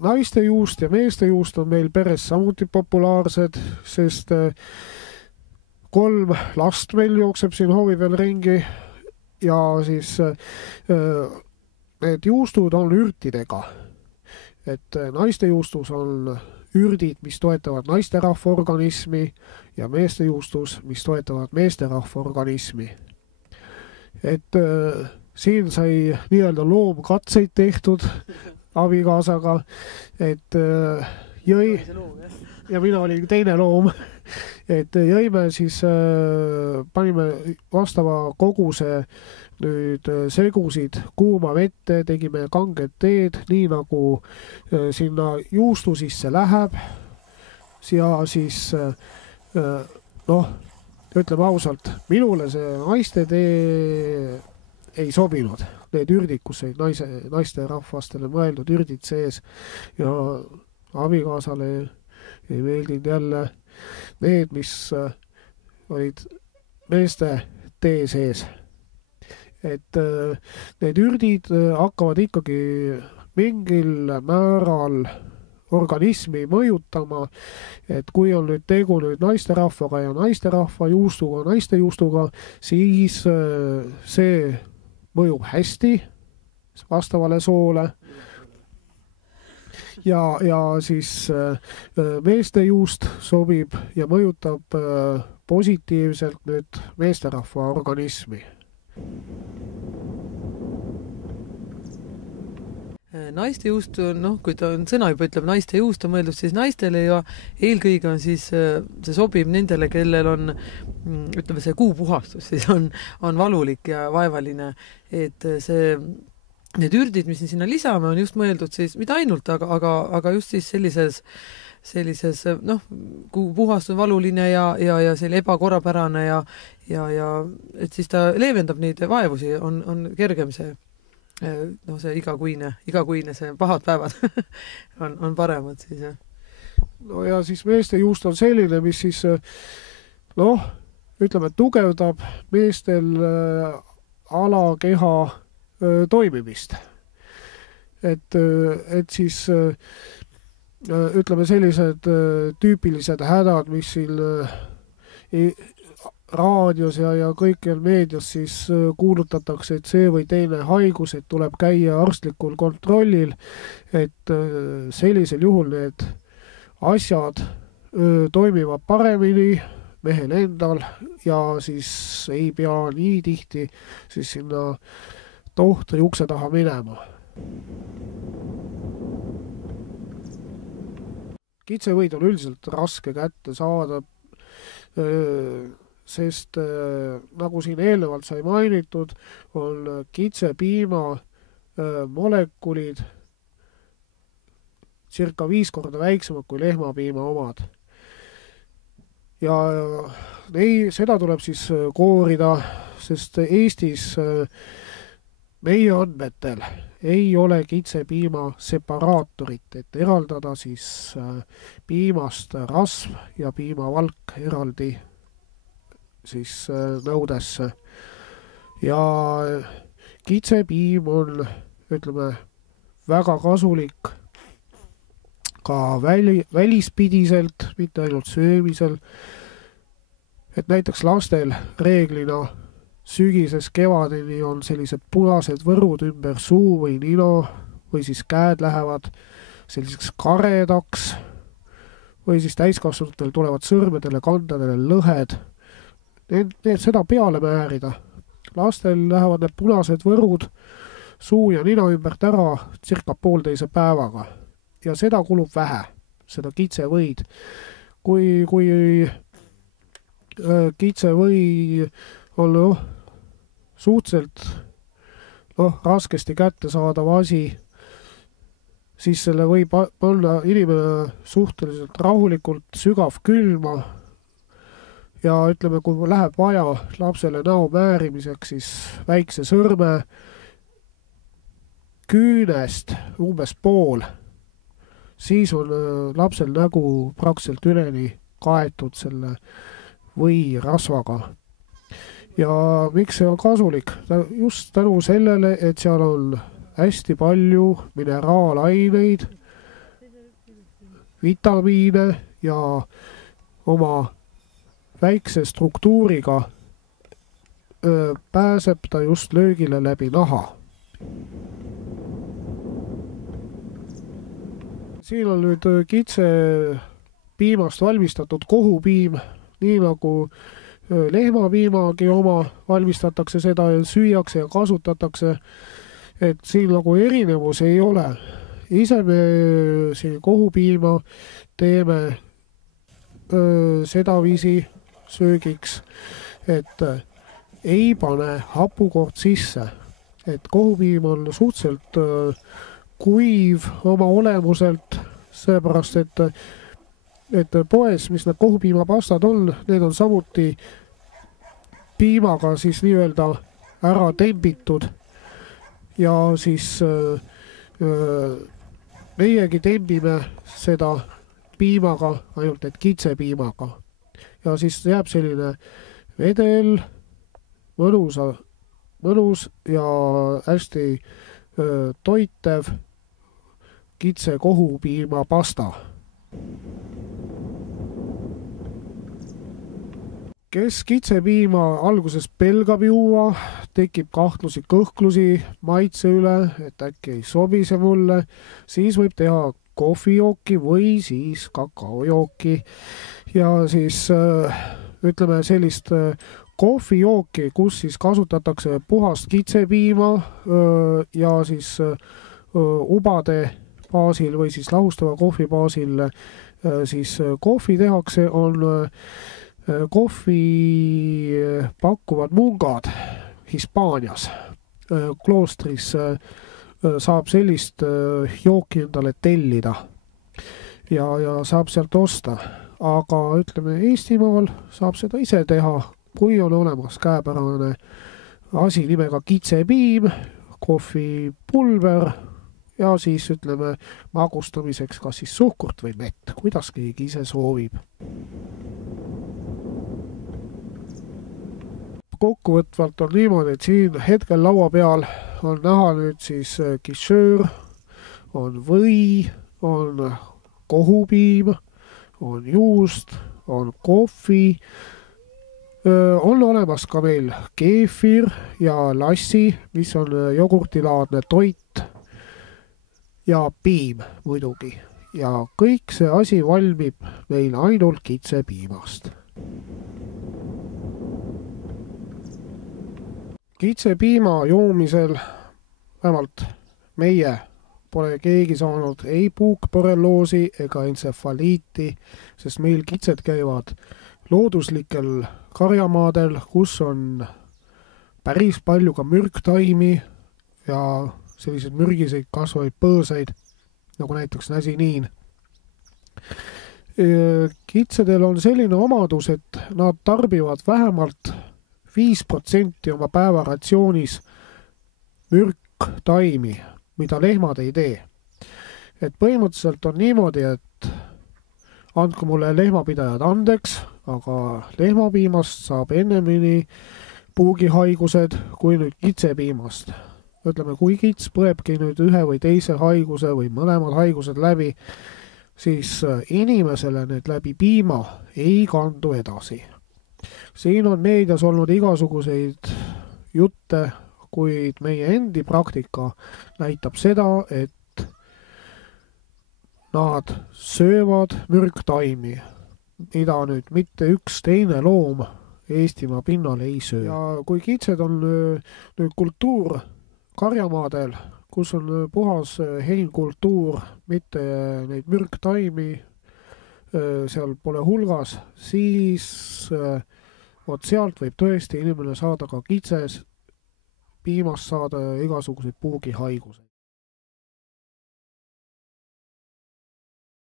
naiste juust ja meeste juust on meil peres samuti populaarsed, sest 3 last meil jookseb siin hoovi peal ringi ja siis need juustud on ürtidega. Et naiste juustus on ürdid, mis toetavad naisterahva organismi ja meeste juustus, mis toetavad meesterahva organismi. Et siin sai nii-öelda loomkatseid tehtud abikaasaga, et jõi ja mina olin teine loom, et jõime siis, panime vastava koguse nüüd segusid kuuma vette, tegime kanget teed, nii nagu sinna juustu sisse läheb ja siis ütleme ausalt, minule see naiste tee ei sobinud. Need ürdid, kus olid naiste rahvastele mõeldud ürdid sees ja abikaasale ei meeldinud jälle need, mis olid meeste tee sees. Et need ürdid hakkavad ikkagi mingil määral organismi mõjutama, et kui on nüüd tegu nüüd naisterahvaga ja naisterahva juustuga, naiste juustuga, siis see mõjub hästi vastavale soole. Ja siis meeste juust sobib ja mõjutab positiivselt nüüd meesterahva organismi. Naiste juust, kui ta on sõna juba ütleb naiste juust on mõeldud siis naistele ja eelkõige on siis see sobib nendele, kellel on, ütleme see kuupuhastus, siis on valulik ja vaevaline, et need ürdid, mis sinna lisame, on just mõeldud siis, mitte ainult, aga just siis sellises kui puhastus on valuline ja selline ebakorrapärane ja et siis ta leevendab neid vaevusi, on kergem see igakuine see pahad päevad on paremad siis, jah. No ja siis meeste juust on selline, mis siis ütleme, tugevdab meestel alakeha toimimist. Et siis ütleme sellised tüüpilised hädad, mis siin raadios ja kõikjal meedias siis kuulutatakse, et see või teine haigus, et tuleb käia arstlikul kontrollil, et sellisel juhul need asjad toimivad paremini mehel endal ja siis ei pea nii tihti siis sinna tohtri ukse taha minema. Kitsevõid on üldiselt raske kätte saada, sest nagu siin eelnevalt sai mainitud, on kitsepiima molekulid circa 5 korda väiksemad kui lehmapiima omad. Ja seda tuleb siis koorida, sest Eestis meie andmetel ei ole kitsepiima separaatorit, et eraldada siis piimast rasv ja piimavalk eraldi siis nõudesse. Ja kitsepiim on, ütleme, väga kasulik ka välispidiselt, mitte ainult söömisel. Et näiteks lastel reeglina sügises kevadeni on sellised punased võrud ümber suu või nina või siis käed lähevad selliseks karedaks või siis täiskasvanutel tulevad sõrmedele, kandadele lõhed. Seda peale määrida. Lastel lähevad need punased võrud suu ja nina ümbert ära circa 1,5 päevaga. Ja seda kulub vähe, seda kitsevõid. Kui kitsevõi on suhteliselt raskesti kätte saadav asi, siis selle võib panna inimene suhteliselt rahulikult sügav külma. Ja ütleme, kui läheb vaja lapsele näo määrimiseks, siis väikse sõrme küünest umbes pool, siis on lapsel nägu praktiliselt üleni kaetud selle või rasvaga. Ja miks see on kasulik? Just tänu sellele, et seal on hästi palju mineraalaineid, vitamiine ja oma väikse struktuuriga pääseb ta just löögile läbi naha. Siin on nüüd kitsepiimast valmistatud kohupiim, nii nagu lehmapiimagi oma valmistatakse seda ja süüakse ja kasutatakse, et siin nagu erinevus ei ole. Ise me siin kohupiima teeme sedaviisi söögiks, et ei pane hapukord sisse, et kohupiim on suhteliselt kuiv oma olemuselt, seepärast, et poes, mis need kohupiimapastad on, need on samuti piimaga siis nii-öelda ära tembitud ja siis meiegi tembime seda piimaga, ainult et kitsepiimaga. Ja siis jääb selline vedel, mõnus ja hästi toitev kitse kohupiima pasta. Kes kitsepiima alguses pelgab juua, tekib kahtlusi kõhklusi maitse üle, et äkki ei sobi see mulle, siis võib teha kohvijooki või siis kakaojooki ja siis ütleme sellist kohvijooki, kus siis kasutatakse puhast kitsepiima ja siis ubade baasil või siis lahustava kohvi baasil siis kohvi tehakse, on kohvi pakkuvad mungad Hispaanias. Kloostris saab sellist jooki endale tellida ja saab sealt osta. Aga ütleme, Eestimaal saab seda ise teha, kui on olemas käepärane asi nimega kitsepiim, kohvipulver ja siis ütleme magustamiseks kas siis suhkurt või mett, kuidas keegi ise soovib. Kokkuvõtvalt on niimoodi, et siin hetkel laua peal on näha nüüd siis quicheur, on või, on kohupiim, on juust, on kohvi, on olemas ka meil keefir ja lassi, mis on jogurtilaadne toit ja piim muidugi. Ja kõik see asi valmib meil ainult kitsepiimast. Kitsepiima joomisel, vähemalt meie, pole keegi saanud ei puukborreloosi ega entsefaliiti, sest meil kitsed käivad looduslikel karjamaadel, kus on päris palju ka mürktaimi ja selliseid mürgiseid kasvaid põõsaid, nagu näiteks näsiniin. Kitsedel on selline omadus, et nad tarbivad vähemalt 5% oma päevaratsioonis mürktaimi, mida lehmad ei tee. Et põhimõtteliselt on niimoodi, et andku mulle lehmapidajad andeks, aga lehmapiimast saab ennemini puugihaigused kui nüüd kitsepiimast. Ütleme, kui kits põebki nüüd ühe või teise haiguse või mõlemad haigused läbi, siis inimesele need läbi piima ei kandu edasi. Siin on meedias olnud igasuguseid jutte, kuid meie endi praktika näitab seda, et nad söövad mürktaimi, mida nüüd mitte üks teine loom Eestimaa pinnal ei söö. Ja kui kitsed on nüüd kultuur karjamaadel, kus on puhas heinkultuur, mitte neid mürktaimi, seal pole hulgas, siis sealt võib tõesti inimene saada ka kitses piimast saada igasuguseid puugihaiguseid.